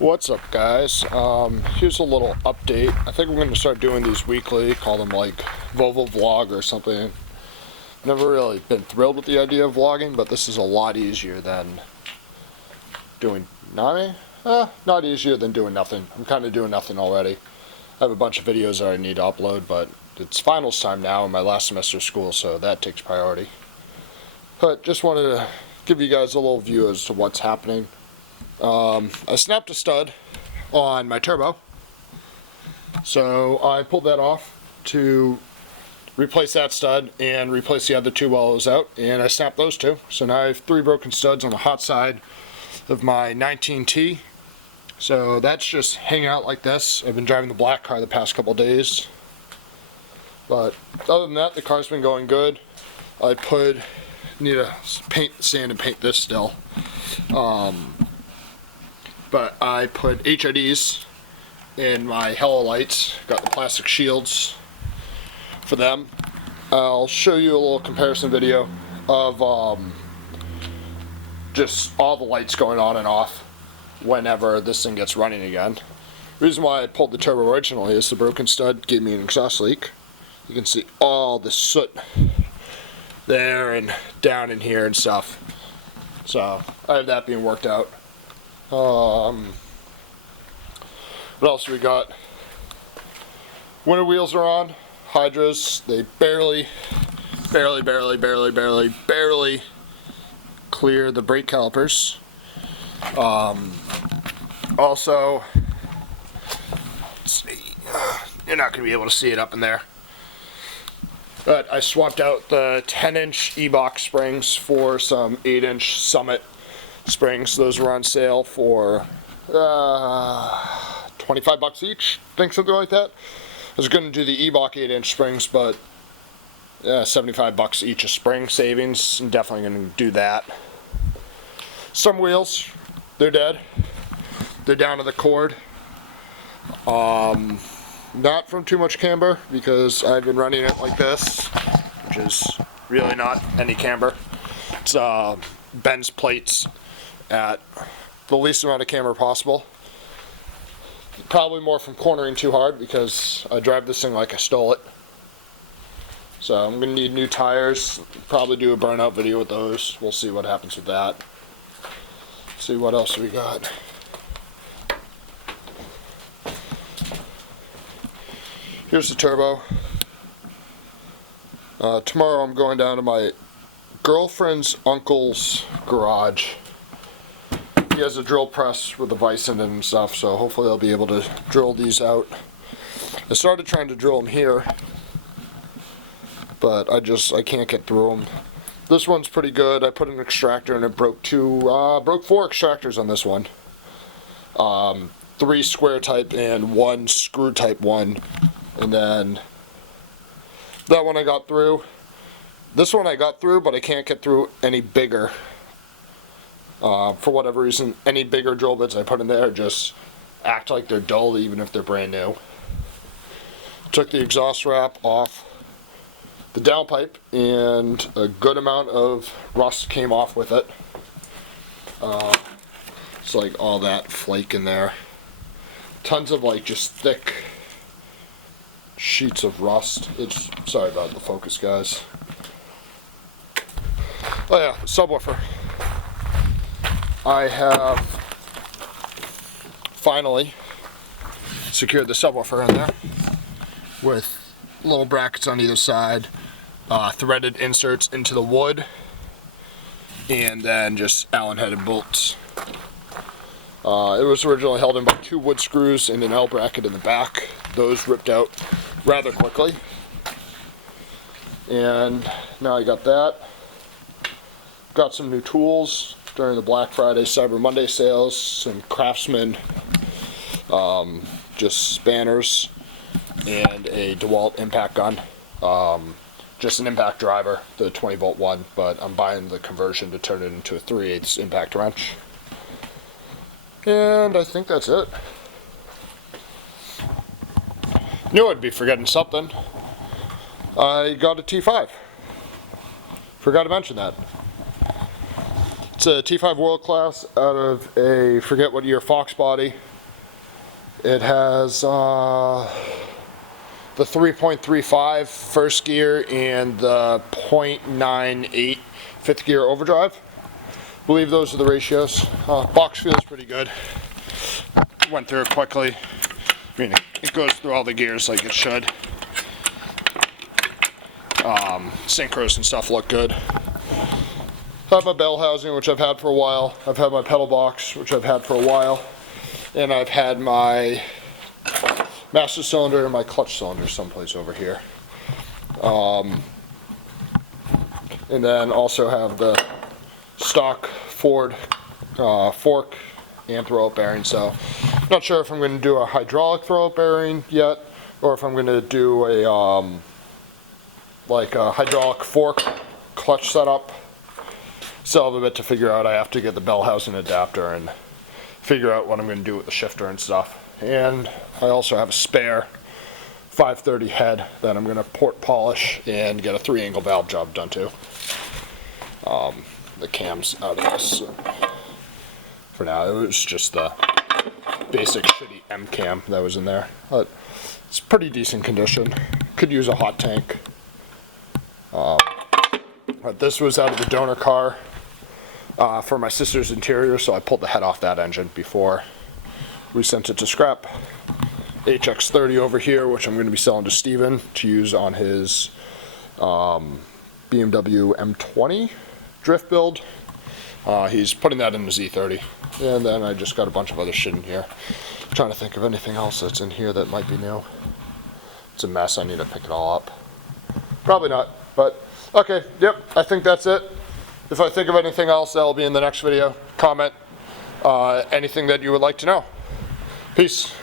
What's up, guys? Here's a little update. I think I'm going to start doing these weekly, call them like VolvoLog or something. Never really been thrilled with the idea of vlogging, but this is a lot easier than doing not easier than doing nothing. I'm kind of doing nothing already. I have a bunch of videos that I need to upload, but it's finals time now in my last semester of school, so that takes priority. But just wanted to give you guys a little view as to what's happening. I snapped a stud on my turbo, so I pulled that off to replace that stud and replace the other two while it was out, and I snapped those two. So now I have 3 broken studs on the hot side of my 19T. So that's just hanging out like this. I've been driving the black car the past couple days, but other than that, the car's been going good. I need to sand and paint this still. But I put HIDs in my Hello lights, got the plastic shields for them. I'll show you a little comparison video of just all the lights going on and off whenever this thing gets running again. The reason why I pulled the turbo originally is the broken stud gave me an exhaust leak. You can see all the soot there and down in here and stuff. So I have that being worked out. What else we got? Winter wheels are on. Hydras, they barely clear the brake calipers. Also, let's see, you're not going to be able to see it up in there, but I swapped out the 10-inch E-box springs for some 8-inch Summit springs. Those were on sale for $25 each, I think, something like that. I was going to do the E-box 8-inch springs, but $75 each a spring savings. I'm definitely going to do that. Some wheels, they're dead. They're down to the cord. Not from too much camber, because I've been running it like this, which is really not any camber. It's bends plates at the least amount of camber possible. Probably more from cornering too hard, because I drive this thing like I stole it. So I'm going to need new tires, probably do a burnout video with those. We'll see what happens with that. Let's see what else we got. Here's the turbo. Tomorrow I'm going down to my girlfriend's uncle's garage. He has a drill press with a vise in it and stuff, so hopefully I'll be able to drill these out. I started trying to drill them here, but I can't get through them. This one's pretty good. I put an extractor and it broke 4 extractors on this one. 3 square type and 1 screw type one. And then that one I got through. This one I got through, but I can't get through any bigger. For whatever reason, any bigger drill bits I put in there just act like they're dull even if they're brand new. Took the exhaust wrap off the downpipe, and a good amount of rust came off with it. It's like all that flake in there. Tons of like just thick sheets of rust. Sorry about the focus, guys. Oh yeah, subwoofer. I have finally secured the subwoofer in there with little brackets on either side, threaded inserts into the wood, and then just Allen-headed bolts. It was originally held in by 2 wood screws and an L bracket in the back. Those ripped out rather quickly, and now I got that. Got some new tools during the Black Friday, Cyber Monday sales, some Craftsman just spanners, and a DeWalt impact gun. Just an impact driver, the 20 volt one, but I'm buying the conversion to turn it into a 3/8 impact wrench. And I think that's it. Knew I'd be forgetting something. I got a T5. Forgot to mention that. It's a T5 World Class out of a, forget what year, Fox body. It has the 3.35 first gear and the 0.98 fifth gear overdrive. I believe those are the ratios. Box feels pretty good. Went through it quickly. I mean, it goes through all the gears like it should. Synchros and stuff look good. I have my bell housing, which I've had for a while. I've had my pedal box, which I've had for a while. And I've had my master cylinder and my clutch cylinder someplace over here. And then also have the stock Ford fork and throw-out bearing. So I'm not sure if I'm going to do a hydraulic throw-out bearing yet, or if I'm going to do a like a hydraulic fork clutch setup. Still have a bit to figure out. I have to get the bell housing adapter and figure out what I'm going to do with the shifter and stuff. And I also have a spare 530 head that I'm going to port polish and get a 3-angle valve job done too. The cam's out of this. For now, it was just the basic shitty M cam that was in there. But it's pretty decent condition. Could use a hot tank. But this was out of the donor car for my sister's interior, so I pulled the head off that engine before we sent it to scrap. HX30 over here, which I'm going to be selling to Steven to use on his BMW M20 drift build. He's putting that in the Z30. And then I just got a bunch of other shit in here. I'm trying to think of anything else that's in here that might be new. It's a mess. I need to pick it all up. Probably not, but okay, yep, I think that's it. If I think of anything else, that'll be in the next video. Comment anything that you would like to know. Peace.